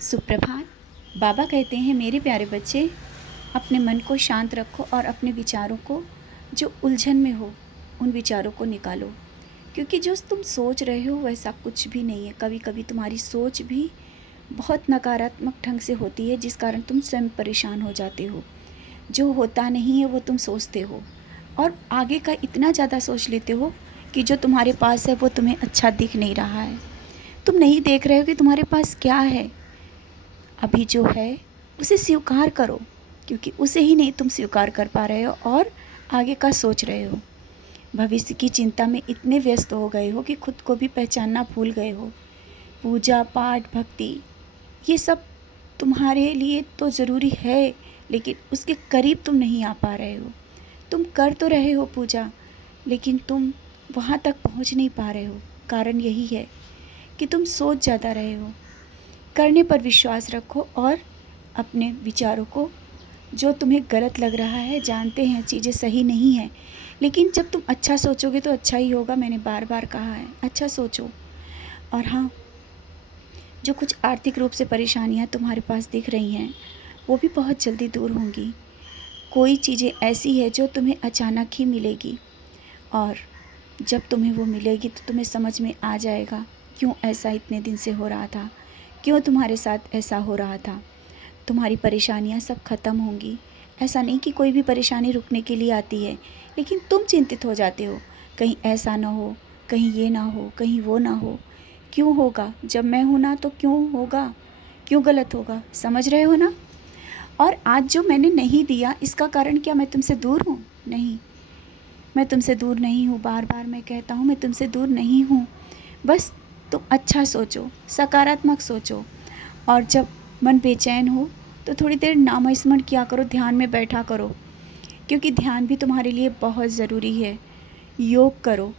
सुप्रभात। बाबा कहते हैं, मेरे प्यारे बच्चे, अपने मन को शांत रखो और अपने विचारों को, जो उलझन में हो, उन विचारों को निकालो। क्योंकि जो तुम सोच रहे हो वैसा कुछ भी नहीं है। कभी कभी तुम्हारी सोच भी बहुत नकारात्मक ढंग से होती है, जिस कारण तुम स्वयं परेशान हो जाते हो। जो होता नहीं है वो तुम सोचते हो और आगे का इतना ज़्यादा सोच लेते हो कि जो तुम्हारे पास है वो तुम्हें अच्छा दिख नहीं रहा है। तुम नहीं देख रहे हो कि तुम्हारे पास क्या है। अभी जो है उसे स्वीकार करो, क्योंकि उसे ही नहीं तुम स्वीकार कर पा रहे हो और आगे का सोच रहे हो। भविष्य की चिंता में इतने व्यस्त हो गए हो कि खुद को भी पहचानना भूल गए हो। पूजा पाठ भक्ति ये सब तुम्हारे लिए तो ज़रूरी है, लेकिन उसके करीब तुम नहीं आ पा रहे हो। तुम कर तो रहे हो पूजा, लेकिन तुम वहाँ तक पहुँच नहीं पा रहे हो। कारण यही है कि तुम सोच ज़्यादा रहे हो। करने पर विश्वास रखो और अपने विचारों को, जो तुम्हें गलत लग रहा है, जानते हैं चीज़ें सही नहीं हैं, लेकिन जब तुम अच्छा सोचोगे तो अच्छा ही होगा। मैंने बार बार कहा है, अच्छा सोचो। और हाँ, जो कुछ आर्थिक रूप से परेशानियाँ तुम्हारे पास दिख रही हैं वो भी बहुत जल्दी दूर होंगी। कोई चीज़ें ऐसी है जो तुम्हें अचानक ही मिलेगी, और जब तुम्हें वो मिलेगी तो तुम्हें समझ में आ जाएगा क्यों ऐसा इतने दिन से हो रहा था, क्यों तुम्हारे साथ ऐसा हो रहा था। तुम्हारी परेशानियां सब खत्म होंगी। ऐसा नहीं कि कोई भी परेशानी रुकने के लिए आती है, लेकिन तुम चिंतित हो जाते हो, कहीं ऐसा ना हो, कहीं ये ना हो, कहीं वो ना हो। क्यों होगा? जब मैं हूँ ना तो क्यों होगा, क्यों गलत होगा? समझ रहे हो ना? और आज जो मैंने नहीं दिया, इसका कारण क्या मैं तुमसे दूर हूँ? नहीं, मैं तुमसे दूर नहीं हूँ। बार बार मैं कहता हूँ, मैं तुमसे दूर नहीं हूँ। बस तुम अच्छा सोचो, सकारात्मक सोचो। और जब मन बेचैन हो तो थोड़ी देर नाम स्मरण किया करो, ध्यान में बैठा करो, क्योंकि ध्यान भी तुम्हारे लिए बहुत ज़रूरी है। योग करो,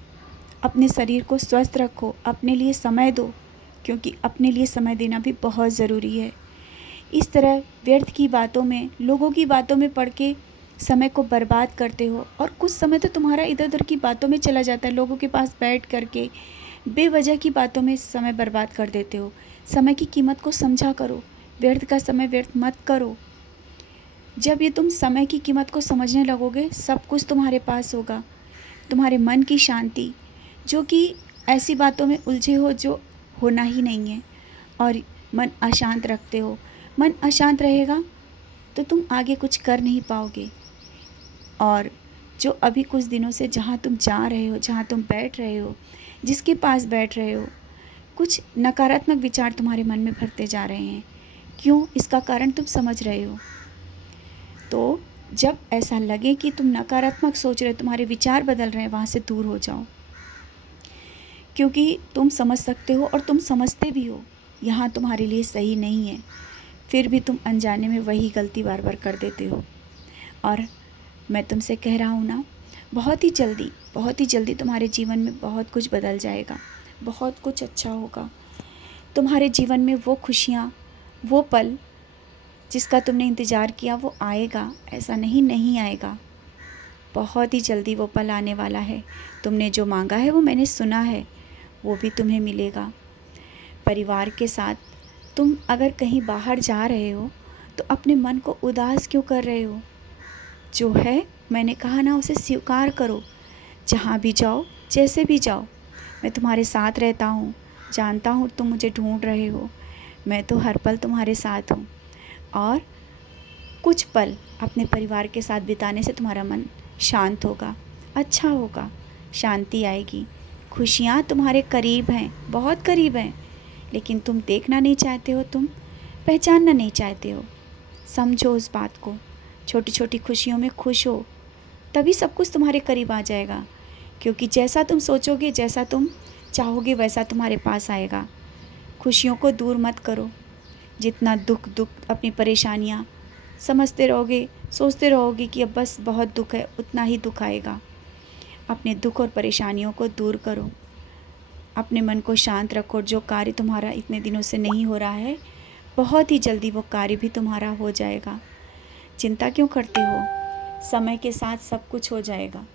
अपने शरीर को स्वस्थ रखो, अपने लिए समय दो, क्योंकि अपने लिए समय देना भी बहुत ज़रूरी है। इस तरह व्यर्थ की बातों में, लोगों की बातों में पड़ के समय को बर्बाद करते हो, और कुछ समय तो तुम्हारा इधर उधर की बातों में चला जाता है। लोगों के पास बैठ करके बेवजह की बातों में समय बर्बाद कर देते हो। समय की कीमत को समझा करो, व्यर्थ का समय व्यर्थ मत करो। जब ये तुम समय की कीमत को समझने लगोगे, सब कुछ तुम्हारे पास होगा। तुम्हारे मन की शांति, जो कि ऐसी बातों में उलझे हो जो होना ही नहीं है, और मन अशांत रखते हो। मन अशांत रहेगा तो तुम आगे कुछ कर नहीं पाओगे। और जो अभी कुछ दिनों से जहाँ तुम जा रहे हो, जहाँ तुम बैठ रहे हो, जिसके पास बैठ रहे हो, कुछ नकारात्मक विचार तुम्हारे मन में भरते जा रहे हैं। क्यों? इसका कारण तुम समझ रहे हो। तो जब ऐसा लगे कि तुम नकारात्मक सोच रहे हो, तुम्हारे विचार बदल रहे हैं, वहाँ से दूर हो जाओ। क्योंकि तुम समझ सकते हो और तुम समझते भी हो यहाँ तुम्हारे लिए सही नहीं है, फिर भी तुम अनजाने में वही गलती बार बार कर देते हो। और मैं तुमसे कह रहा हूँ ना, बहुत ही जल्दी तुम्हारे जीवन में बहुत कुछ बदल जाएगा, बहुत कुछ अच्छा होगा। तुम्हारे जीवन में वो खुशियाँ, वो पल जिसका तुमने इंतज़ार किया, वो आएगा। ऐसा नहीं आएगा। बहुत ही जल्दी वो पल आने वाला है। तुमने जो मांगा है वो मैंने सुना है, वो भी तुम्हें मिलेगा। परिवार के साथ तुम अगर कहीं बाहर जा रहे हो तो अपने मन को उदास क्यों कर रहे हो? जो है, मैंने कहा ना, उसे स्वीकार करो। जहाँ भी जाओ, जैसे भी जाओ, मैं तुम्हारे साथ रहता हूँ। जानता हूँ तुम मुझे ढूंढ रहे हो, मैं तो हर पल तुम्हारे साथ हूँ। और कुछ पल अपने परिवार के साथ बिताने से तुम्हारा मन शांत होगा, अच्छा होगा, शांति आएगी। खुशियाँ तुम्हारे करीब हैं, बहुत करीब हैं, लेकिन तुम देखना नहीं चाहते हो, तुम पहचानना नहीं चाहते हो। समझो उस बात को। छोटी छोटी खुशियों में खुश हो, तभी सब कुछ तुम्हारे करीब आ जाएगा। क्योंकि जैसा तुम सोचोगे, जैसा तुम चाहोगे, वैसा तुम्हारे पास आएगा। खुशियों को दूर मत करो। जितना दुख अपनी परेशानियाँ समझते रहोगे, सोचते रहोगे कि अब बस बहुत दुख है, उतना ही दुख आएगा। अपने दुख और परेशानियों को दूर करो, अपने मन को शांत रखो। जो कार्य तुम्हारा इतने दिनों से नहीं हो रहा है, बहुत ही जल्दी वो कार्य भी तुम्हारा हो जाएगा। चिंता क्यों करते हो? समय के साथ सब कुछ हो जाएगा।